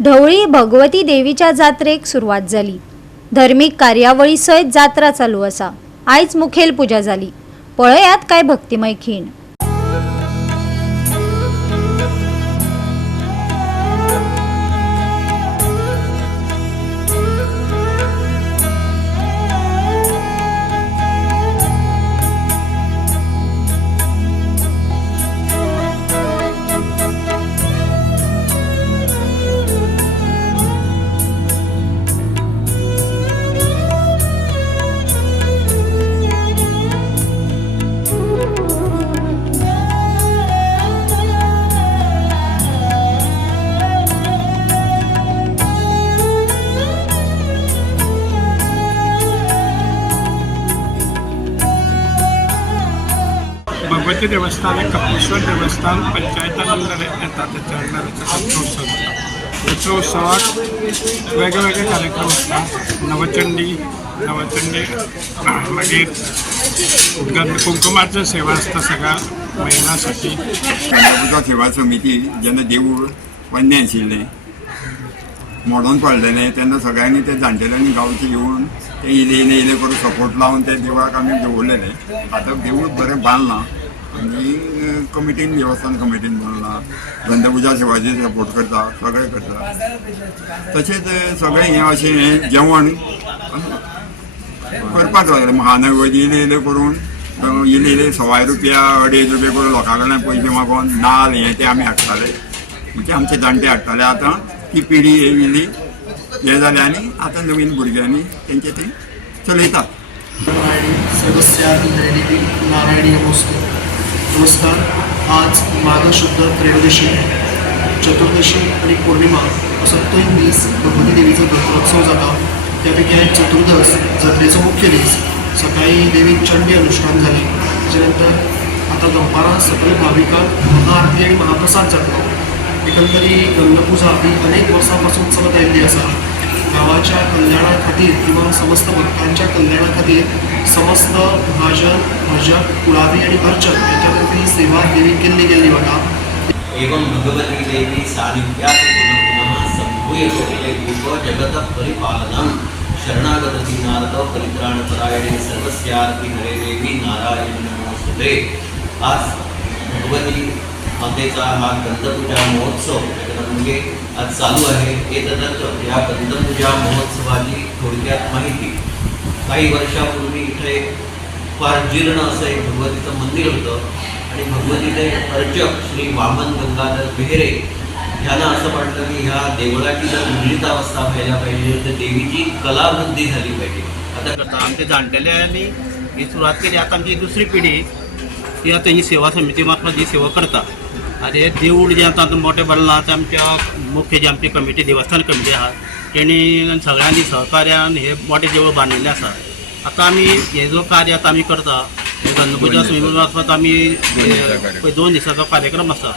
ढवळी भगवती देवीच्या जात्रेक सुरुवात झाली। धार्मिक कार्यावळी सयत जात्रा चालू असा। आयज मुखेल पूजा झाली। पळयात काय भक्तिमय खीण। भगवती देवस्थान एक कपिलेश्वर देवस्थान पंचायतानंतर येतात त्याच्या उत्सव होता। त्या उत्सवात वेगवेगळे कार्यक्रम असतात। नवचंडी मागीर कुंकुमाचं सेवा असता सगळ्या महिलांसाठी। पूजा सेवा समिती जेन्ना देवूळ पोन्नें आशिल्लें मोडून पडलेलें तेन्ना सगळ्यांनी ते जाणटेल्यांनी गांवचे येवन ते इले करून सपोर्ट लावन ते देवळाक आमी दवरलेले। आतां देवूळ बरें बांदलां आनी कमिटीन देवस्थान कमिटीन बांदलां। गंधपुजा सेवाचे सपोर्ट करता, सगळें करता। तशेंच सगळें हें अशें जेवण करपाक लागलें। महानगरी इले करून इले 100 रुपया 250 रुपया करून लोकां कडल्यान पयशे मागोवन नाल्ल हें तें आमी हाडटाले, म्हणजे आमचे जाणटे हाडटाले। आतां ती पिढी येयली हे जालें आनी आतां नवीन भुरग्यांनी तेंचे ते चलयतात। नारायणी नमस्कार। आज माघ शुद्ध त्रयोदशी, चतुर्दशी आणि पौर्णिमा असो 3 दीस भगवती देवीचो दसरोत्सव जाता। त्यापैकी आज चतुर्दश जात्रेचो मुख्य दीस। सकाळी देवीक चंडी अनुष्ठान जालें, त्याच्यानंतर आता दनपारां सगळे भाविकांक महाआरती आणि महाप्रसाद जातलो। एकंदरी गंगपूजा ही अनेक वर्सांपासून चलत आयिल्ली आसा। गावाच्या कल्याणा खातीर किंवा समस्त भक्तांच्या कल्याणा खातीर समस्त महाजन, भजक, कुळावी आणि अर्चक यांच्यातर्फे सेवा देवी केल्ली गेल्ली वता। एवं भगवती देवी सानिध्यात् पुनः संभूय कोटिले गोप जगत परिपालनं शरणागत नारद परित्राणपरायणे सर्वस्यार्ति हरे देवी नारायण नमोस्तुते। आज भगवती मातेचा हा गंधपूजा महोत्सव म्हणजे आज चालू आहे। येतदर्थ या गंधपूजा महोत्सवाची थोडक्यात माहिती। काही वर्षापूर्वी इथे फार जीर्ण असं एक भगवतीचं मंदिर होतं आणि भगवतीचे अर्चक श्री वामन गंगाधर बेहरे यांना असं वाटलं की ह्या देवळाची जर निर्मितावस्था व्हायला पाहिजे तर देवीची कलावृद्धी झाली पाहिजे। आता आमच्या जाणटेल्यांनी ही सुरुवात केली। आता आमची दुसरी पिढी ती आता ही सेवा समितीमार्फत ही सेवा करता। आणि हे देवूळ जे आता मोठे बांदलां ते आमच्या मुख्य जी आमची कमिटी देवस्थान कमिटी आहा तेणी सगळ्यांनी सहकार्यान हे मोठे देवूळ बांदिल्लें आसा। आता आमी हे जो कार्य आता आमी करता गंधपूजा समिती मार्फत आमी 2 दिसाचो कार्यक्रम आसा।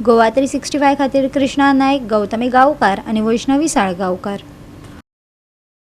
गोवा 365 खातीर कृष्णा नायक, गौतमी गांवकार आणि वैष्णवी साळगांवकार।